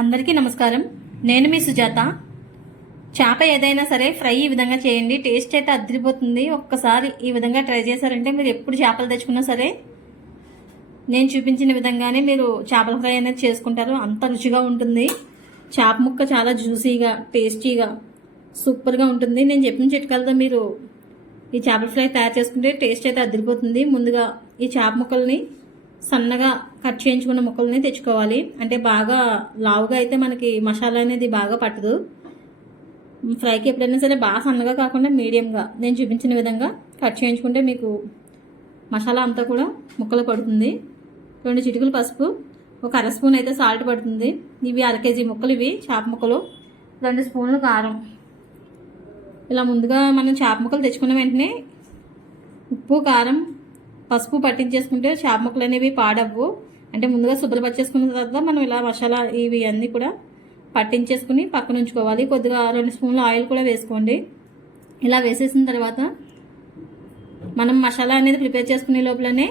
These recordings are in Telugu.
అందరికీ నమస్కారం. నేను మీ సుజాత. చేప ఏదైనా సరే ఫ్రై ఈ విధంగా చేయండి. టేస్ట్ అయితే అదిరిపోతుంది. ఒక్కసారి ఈ విధంగా ట్రై చేశారంటే మీరు ఎప్పుడు చేపలు తెచ్చుకున్నా సరే నేను చూపించిన విధంగానే మీరు చేపల ఫ్రై అనేది చేసుకుంటారు. అంత రుచిగా ఉంటుంది. చేప ముక్క చాలా జ్యూసీగా, టేస్టీగా, సూపర్గా ఉంటుంది. నేను చెప్పిన చిట్కాలతో మీరు ఈ చేపల ఫ్రై తయారు చేసుకుంటే టేస్ట్ అయితే అదిరిపోతుంది. ముందుగా ఈ చేప ముక్కల్ని సన్నగా కట్ చేయించుకున్న ముక్కల్ని తెచ్చుకోవాలి. అంటే బాగా లావుగా అయితే మనకి మసాలా అనేది బాగా పట్టదు. ఫ్రైకి ఎప్పుడైనా సరే బాగా సన్నగా కాకుండా మీడియంగా నేను చూపించిన విధంగా కట్ చేయించుకుంటే మీకు మసాలా అంతా కూడా ముక్కలు పడుతుంది. 2 చిటికలు పసుపు, ఒక అర స్పూన్ అయితే సాల్ట్ పడుతుంది. ఇవి 1/2 కేజీ ముక్కలు, ఇవి చేప ముక్కలు. 2 స్పూన్లు కారం. ఇలా ముందుగా మనం చేప ముక్కలు తెచ్చుకున్న వెంటనే ఉప్పు, కారం, పసుపు పట్టించేసుకుంటే చేప ముక్కలు అనేవి పాడవ్వు. అంటే ముందుగా శుభ్రపరిచేసుకున్న తర్వాత మనం ఇలా మసాలా ఇవి అన్నీ కూడా పట్టించేసుకుని పక్కన ఉంచుకోవాలి. కొద్దిగా 2 స్పూన్ల ఆయిల్ కూడా వేసుకోండి. ఇలా వేసేసిన తర్వాత మనం మసాలా అనేది ప్రిపేర్ చేసుకునే లోపలనే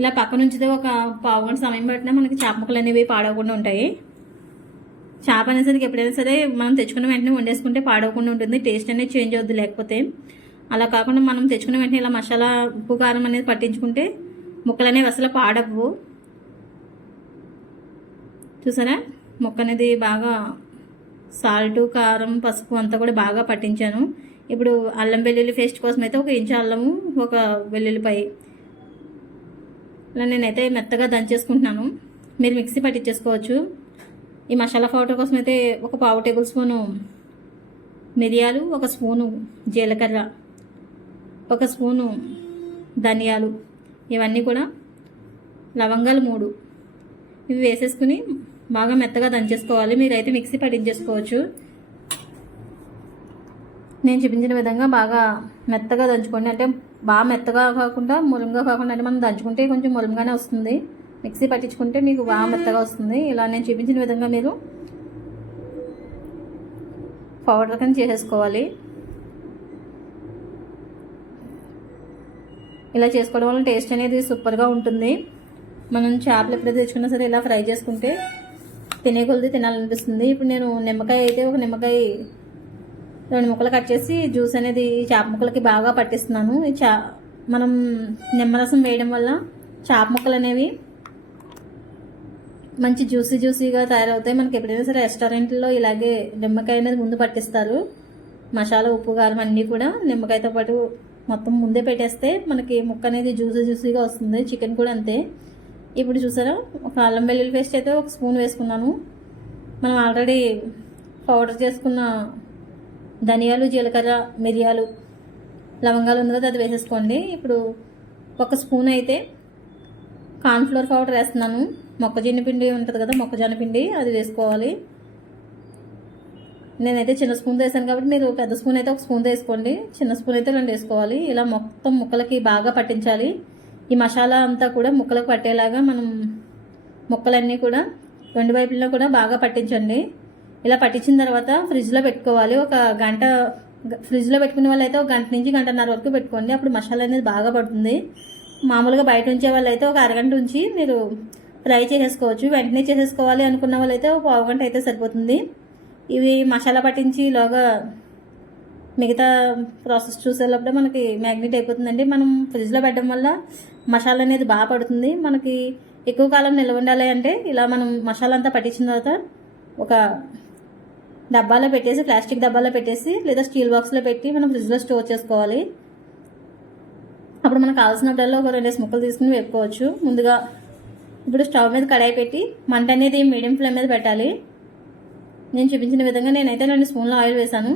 ఇలా పక్కన ఉంచితే ఒక పావు గంట సమయం పట్టినా మనకి చేప ముక్కలు అనేవి పాడవకుండా ఉంటాయి. చేప అనేసరికి ఎప్పుడైనా సరే మనం తెచ్చుకున్న వెంటనే వండేసుకుంటే పాడవకుండా ఉంటుంది. టేస్ట్ అనేది చేంజ్ అవుద్ది. లేకపోతే అలా కాకుండా మనం తెచ్చుకున్న వెంటనే ఇలా మసాలా, ఉప్పు, కారం అనేది పట్టించుకుంటే ముక్కలు అనేవి అసలు పాడవు. చూసారా, ముక్క అనేది బాగా సాల్ట్, కారం, పసుపు అంతా కూడా బాగా పట్టించాను. ఇప్పుడు అల్లం వెల్లుల్లి పేస్ట్ కోసం అయితే 1 ఇంచు అల్లము, 1 వెల్లుల్లిపాయ ఇలా నేనైతే మెత్తగా దంచేసుకుంటున్నాను. మీరు మిక్సీ పట్టించేసుకోవచ్చు. ఈ మసాలా పౌడర్ కోసం అయితే 1 పావు టేబుల్ స్పూను మిరియాలు, 1 స్పూను జీలకర్ర, 1 స్పూను ధనియాలు, ఇవన్నీ కూడా లవంగాలు 3 ఇవి వేసేసుకుని బాగా మెత్తగా దంచేసుకోవాలి. మీరైతే మిక్సీ పట్టించేసుకోవచ్చు. నేను చూపించిన విధంగా బాగా మెత్తగా దంచుకోండి. అంటే బాగా మెత్తగా కాకుండా మురుముగా కాకుండా, అంటే మనం దంచుకుంటే కొంచెం మురుముగానే వస్తుంది. మిక్సీ పట్టించుకుంటే మీకు బాగా మెత్తగా వస్తుంది. ఇలా నేను చూపించిన విధంగా మీరు పౌడర్ కింద చేసేసుకోవాలి. ఇలా చేసుకోవడం వల్ల టేస్ట్ అనేది సూపర్గా ఉంటుంది. మనం చేపలు ఎప్పుడైతే తెచ్చుకున్నా సరే ఇలా ఫ్రై చేసుకుంటే తినే కొలది తినాలనిపిస్తుంది. ఇప్పుడు నేను నిమ్మకాయ అయితే 1 నిమ్మకాయ 2 ముక్కలు కట్ చేసి జ్యూస్ అనేది చేప ముక్కలకి బాగా పట్టిస్తున్నాను. మనం నిమ్మరసం వేయడం వల్ల చేప ముక్కలు అనేవి మంచి జ్యూసీగా తయారవుతాయి. మనకి ఎప్పుడైనా సరే రెస్టారెంట్లో ఇలాగే నిమ్మకాయ అనేది ముందు పట్టిస్తారు. మసాలా, ఉప్పు, కారం అన్నీ కూడా నిమ్మకాయతో పాటు మొత్తం ముందే పెట్టేస్తే మనకి ముక్క అనేది జ్యూసీగా వస్తుంది. చికెన్ కూడా అంతే. ఇప్పుడు చూసారా, 1 అల్లం వెల్లుల్లి పేస్ట్ అయితే 1 స్పూన్ వేసుకున్నాను. మనం ఆల్రెడీ పౌడర్ చేసుకున్న ధనియాలు, జీలకర్ర, మిరియాలు, లవంగాలు ఉంది కదా, అది వేసేసుకోండి. ఇప్పుడు 1 స్పూన్ అయితే కార్న్ఫ్లోర్ పౌడర్ వేస్తున్నాను. మొక్కజొన్న పిండి ఉంటుంది కదా, మొక్కజొన్న పిండి అది వేసుకోవాలి. నేనైతే చిన్న స్పూన్ వేసాను కాబట్టి మీరు పెద్ద స్పూన్ అయితే 1 స్పూన్ వేసుకోండి. చిన్న స్పూన్ అయితే 2 వేసుకోవాలి. ఇలా మొత్తం ముక్కలకి బాగా పట్టించాలి. ఈ మసాలా అంతా కూడా ముక్కలకు పట్టేలాగా మనం ముక్కలన్నీ కూడా 2 వైపుల్లో కూడా బాగా పట్టించండి. ఇలా పట్టించిన తర్వాత ఫ్రిడ్జ్లో పెట్టుకోవాలి. 1 గంట ఫ్రిడ్జ్లో పెట్టుకునే వాళ్ళు అయితే 1 గంట నుంచి 1 గంటన్నర వరకు పెట్టుకోండి. అప్పుడు మసాలా అనేది బాగా పడుతుంది. మామూలుగా బయట ఉంచే వాళ్ళు అయితే 1 అరగంట ఉంచి మీరు ఫ్రై చేసేసుకోవచ్చు. వెంటనే చేసేసుకోవాలి అనుకున్న వాళ్ళు అయితే 1 పావు గంట అయితే సరిపోతుంది. ఇవి మసాలా పట్టించి లోగా మిగతా ప్రాసెస్ చూసేటప్పుడు మనకి మ్యాగ్నెట్ అయిపోతుందండి. మనం ఫ్రిడ్జ్లో పెట్టడం వల్ల మసాలా అనేది బాగా పడుతుంది. మనకి ఎక్కువ కాలం నిల్వ ఉండాలి అంటే ఇలా మనం మసాలా అంతా పట్టించిన తర్వాత ఒక డబ్బాలో పెట్టేసి, ప్లాస్టిక్ డబ్బాలో పెట్టేసి లేదా స్టీల్ బాక్స్లో పెట్టి మనం ఫ్రిడ్జ్లో స్టోర్ చేసుకోవాలి. అప్పుడు మనకు కావాల్సినప్పుడల్లా 1 2 ముక్కలు తీసుకుని వేపుకోవచ్చు. ముందుగా ఇప్పుడు స్టవ్ మీద కడాయి పెట్టి మంట అనేది మీడియం ఫ్లేమ్ మీద పెట్టాలి. నేను చూపించిన విధంగా నేనైతే 2 స్పూన్ల ఆయిల్ వేసాను.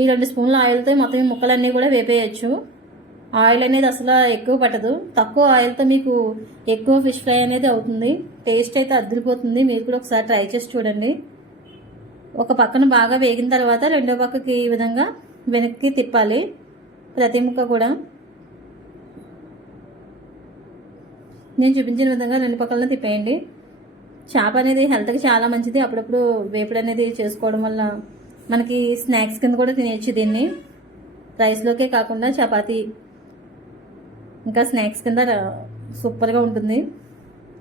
ఈ 2 స్పూన్ల ఆయిల్తో మొత్తం ఈ ముక్కలన్నీ కూడా వేపేయచ్చు. ఆయిల్ అనేది అసలు ఎక్కువ పట్టదు. తక్కువ ఆయిల్తో మీకు ఎక్కువ ఫిష్ ఫ్రై అనేది అవుతుంది. టేస్ట్ అయితే అదిరిపోతుంది. మీరు కూడా ఒకసారి ట్రై చేసి చూడండి. ఒక పక్కన బాగా వేగిన తర్వాత రెండో పక్కకి ఈ విధంగా వెనక్కి తిప్పాలి. ప్రతి ముక్క కూడా నేను చూపించిన విధంగా 2 పక్కలను తిప్పేయండి. చేప అనేది హెల్త్కి చాలా మంచిది. అప్పుడప్పుడు వేపుడు అనేది చేసుకోవడం వల్ల మనకి స్నాక్స్ కింద కూడా తినేయచ్చు. దీన్ని రైస్లోకే కాకుండా చపాతీ ఇంకా స్నాక్స్ కింద సూపర్గా ఉంటుంది.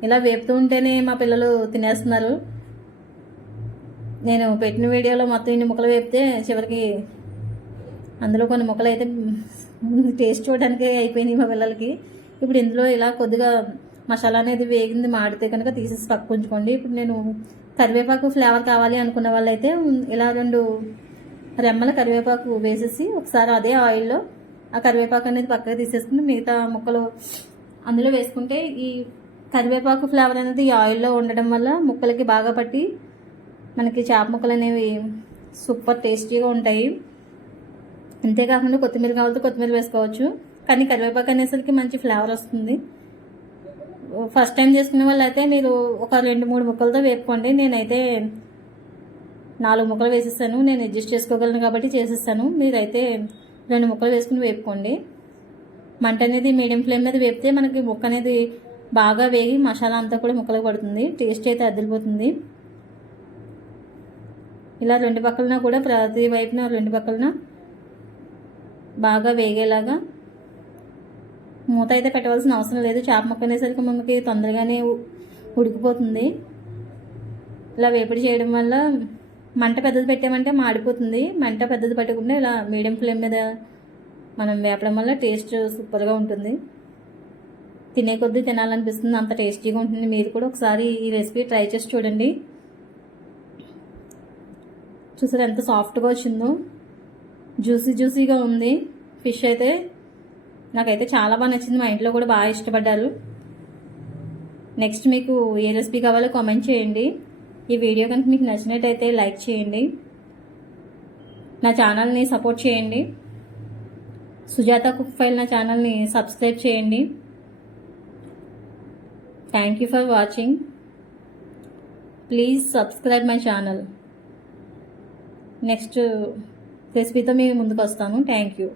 ఇలా వేపుతూ ఉంటేనే మా పిల్లలు తినేస్తున్నారు. నేను పెట్టిన వీడియోలో మొత్తం ఇన్ని ముక్కలు వేపితే చివరికి అందులో కొన్ని ముక్కలు అయితే టేస్ట్ చూడడానికి అయిపోయినాయి మా పిల్లలకి. ఇప్పుడు ఇందులో ఇలా కొద్దిగా మసాలా అనేది వేగింది మాడితే కనుక తీసేసి పక్కకు ఉంచుకోండి. ఇప్పుడు నేను కరివేపాకు ఫ్లేవర్ కావాలి అనుకున్న వాళ్ళైతే ఇలా 2 రెమ్మల కరివేపాకు వేసేసి ఒకసారి అదే ఆయిల్లో ఆ కరివేపాకు అనేది పక్కకు తీసేసుకుని మిగతా ముక్కలు అందులో వేసుకుంటే ఈ కరివేపాకు ఫ్లేవర్ అనేది ఈ ఆయిల్లో ఉండడం వల్ల ముక్కలకి బాగా పట్టి మనకి చేప ముక్కలు అనేవి సూపర్ టేస్టీగా ఉంటాయి. అంతేకాకుండా కొత్తిమీర కావాలంటే కొత్తిమీర వేసుకోవచ్చు, కానీ కరివేపాకు అనేసరికి మంచి ఫ్లేవర్ వస్తుంది. ఫస్ట్ టైం చేసుకునే వాళ్ళు అయితే మీరు ఒక 2-3 ముక్కలతో వేపుకోండి. నేనైతే 4 ముక్కలు వేసేస్తాను, నేను అడ్జస్ట్ చేసుకోగలను కాబట్టి చేసేస్తాను. మీరైతే 2 ముక్కలు వేసుకుని వేపుకోండి. మంట అనేది మీడియం ఫ్లేమ్ మీద వేపితే మనకి ముక్క అనేది బాగా వేగి మసాలా అంతా కూడా ముక్కలకు పడుతుంది, టేస్ట్ అయితే అదిరిపోతుంది. ఇలా 2 పక్కలన కూడా ప్రతి వైపున 2 పక్కలన బాగా వేగేలాగా మూత అయితే పెట్టవలసిన అవసరం లేదు. చేప ముక్క అనేసరికి మనకి తొందరగానే ఉడికిపోతుంది. ఇలా వేపుడు చేయడం వల్ల మంట పెద్దది పెట్టామంటే మాడిపోతుంది. మంట పెద్దది పెట్టకుండా ఇలా మీడియం ఫ్లేమ్ మీద మనం వేపడం వల్ల టేస్ట్ సూపర్గా ఉంటుంది. తినే కొద్దీ తినాలనిపిస్తుంది, అంత టేస్టీగా ఉంటుంది. మీరు కూడా ఒకసారి ఈ రెసిపీ ట్రై చేసి చూడండి. చూసారు ఎంత సాఫ్ట్గా వచ్చిందో, జ్యూసీగా ఉంది. ఫిష్ అయితే నాకైతే చాలా బాగా నచ్చింది, మా ఇంట్లో కూడా బాగా ఇష్టపడ్డారు. నెక్స్ట్ మీకు ఏ రెసిపీ కావాలో కామెంట్ చేయండి. ఈ వీడియో కనుక మీకు నచ్చినట్టయితే లైక్ చేయండి, నా ఛానల్ని సపోర్ట్ చేయండి. సుజాత కుక్ ఫైల్ నా ఛానల్ని సబ్స్క్రైబ్ చేయండి. Thank you for watching. Please subscribe my channel. Next రెసిపీతో మీ ముందుకు వస్తాను. Thank you.